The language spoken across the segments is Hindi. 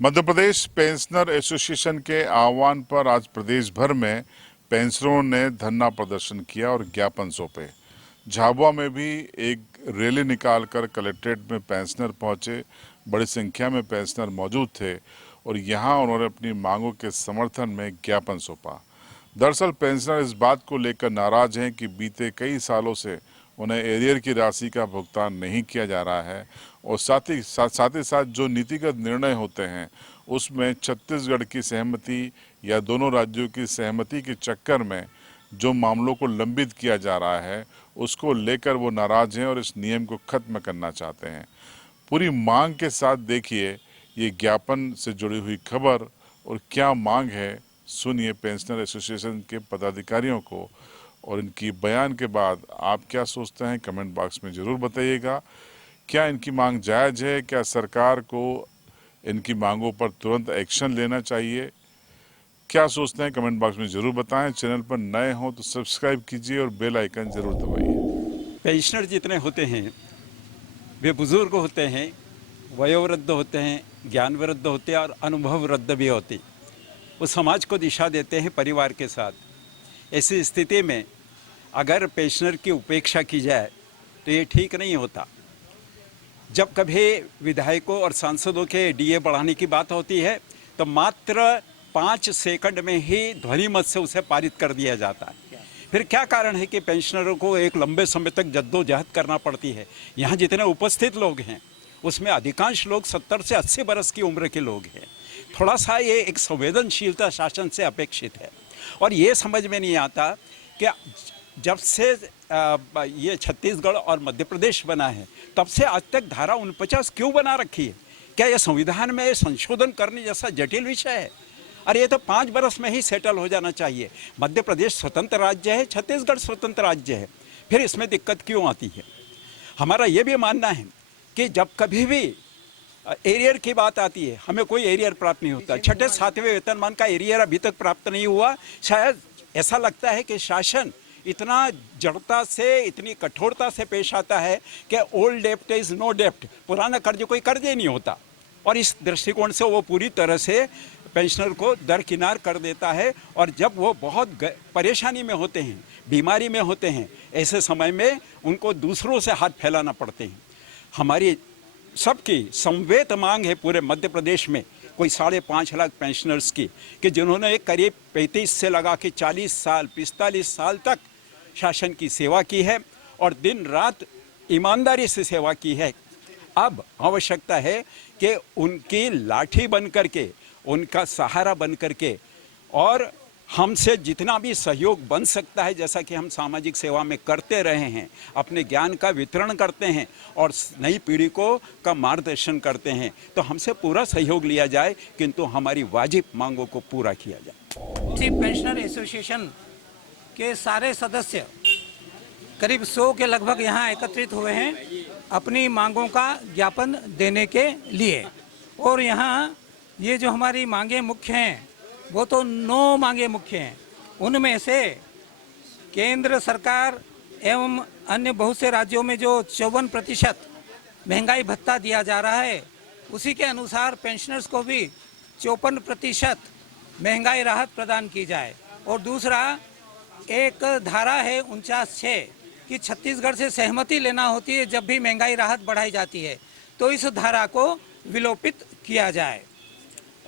मध्य प्रदेश पेंशनर एसोसिएशन के आह्वान पर आज प्रदेश भर में पेंशनरों ने धरना प्रदर्शन किया और ज्ञापन सौंपे। झाबुआ में भी एक रैली निकालकर कलेक्ट्रेट में पेंशनर पहुंचे। बड़ी संख्या में पेंशनर मौजूद थे और यहां उन्होंने अपनी मांगों के समर्थन में ज्ञापन सौंपा। दरअसल पेंशनर इस बात को लेकर नाराज हैं कि बीते कई सालों से उन्हें एरियर की राशि का भुगतान नहीं किया जा रहा है और साथ ही साथ जो नीतिगत निर्णय होते हैं उसमें छत्तीसगढ़ की सहमति या दोनों राज्यों की सहमति के चक्कर में जो मामलों को लंबित किया जा रहा है उसको लेकर वो नाराज हैं और इस नियम को खत्म करना चाहते हैं। पूरी मांग के साथ देखिए ये ज्ञापन से जुड़ी हुई खबर और क्या मांग है, सुनिए पेंशनर एसोसिएशन के पदाधिकारियों को और इनकी बयान के बाद आप क्या सोचते हैं कमेंट बॉक्स में ज़रूर बताइएगा। क्या इनकी मांग जायज़ है? क्या सरकार को इनकी मांगों पर तुरंत एक्शन लेना चाहिए? क्या सोचते हैं कमेंट बॉक्स में ज़रूर बताएं। चैनल पर नए हों तो सब्सक्राइब कीजिए और बेल आइकन ज़रूर दबाइए। पेंशनर जितने होते हैं वे बुजुर्ग होते हैं, वयोवृद्ध होते हैं, ज्ञानवृद्ध होते हैं और अनुभववृद्ध भी होते हैं। वो समाज को दिशा देते हैं परिवार के साथ। ऐसी स्थिति में अगर पेंशनर की उपेक्षा की जाए तो ये ठीक नहीं होता। जब कभी विधायकों और सांसदों के डीए बढ़ाने की बात होती है तो मात्र 5 सेकंड में ही ध्वनिमत से उसे पारित कर दिया जाता है। फिर क्या कारण है कि पेंशनरों को एक लंबे समय तक जद्दोजहद करना पड़ती है? यहाँ जितने उपस्थित लोग हैं उसमें अधिकांश लोग 70 से 80 बरस की उम्र के लोग हैं। थोड़ा सा ये एक संवेदनशीलता शासन से अपेक्षित है और ये समझ में नहीं आता कि जब से ये छत्तीसगढ़ और मध्य प्रदेश बना है तब से आज तक धारा 49 क्यों बना रखी है? क्या यह संविधान में संशोधन करने जैसा जटिल विषय है? अरे ये तो 5 बरस में ही सेटल हो जाना चाहिए। मध्य प्रदेश स्वतंत्र राज्य है, छत्तीसगढ़ स्वतंत्र राज्य है, फिर इसमें दिक्कत क्यों आती है? हमारा ये भी मानना है कि जब कभी भी एरियर की बात आती है हमें कोई एरियर प्राप्त नहीं होता। 6ठे 7वें वेतनमान का एरियर अभी तक प्राप्त नहीं हुआ। शायद ऐसा लगता है कि शासन इतना जड़ता से, इतनी कठोरता से पेश आता है कि ओल्ड डेप्ट इज नो डेप्ट, पुराना कर्ज कोई कर्ज ही नहीं होता। और इस दृष्टिकोण से वो पूरी तरह से पेंशनर को दरकिनार कर देता है और जब वो बहुत परेशानी में होते हैं, बीमारी में होते हैं, ऐसे समय में उनको दूसरों से हाथ फैलाना पड़ते हैं। हमारी सबकी संवेद मांग है पूरे मध्य प्रदेश में कोई 5.5 लाख पेंशनर्स की कि जिन्होंने करीब 35 से लगा के 40 साल 45 साल तक शासन की सेवा की है और दिन रात ईमानदारी से सेवा की है। अब आवश्यकता है कि उनकी लाठी बन करके, उनका सहारा बन करके और हमसे जितना भी सहयोग बन सकता है, जैसा कि हम सामाजिक सेवा में करते रहे हैं, अपने ज्ञान का वितरण करते हैं और नई पीढ़ी को का मार्गदर्शन करते हैं, तो हमसे पूरा सहयोग लिया जाए किंतु हमारी वाजिब मांगों को पूरा किया जाए। पेंशनर एसोसिएशन के सारे सदस्य करीब 100 के लगभग यहाँ एकत्रित हुए हैं अपनी मांगों का ज्ञापन देने के लिए। और यहाँ ये जो हमारी मांगे मुख्य हैं वो तो 9 मांगे मुख्य हैं। उनमें से केंद्र सरकार एवं अन्य बहुत से राज्यों में जो 54% महंगाई भत्ता दिया जा रहा है उसी के अनुसार पेंशनर्स को भी 54% महंगाई राहत प्रदान की जाए। और दूसरा एक धारा है 49(6) कि छत्तीसगढ़ से सहमति लेना होती है जब भी महंगाई राहत बढ़ाई जाती है, तो इस धारा को विलोपित किया जाए।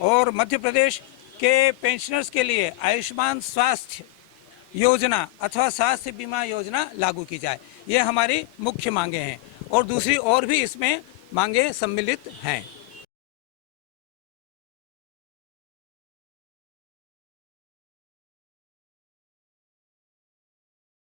और मध्य प्रदेश के पेंशनर्स के लिए आयुष्मान स्वास्थ्य योजना अथवा स्वास्थ्य बीमा योजना लागू की जाए। ये हमारी मुख्य मांगे हैं और दूसरी और भी इसमें मांगे सम्मिलित हैं।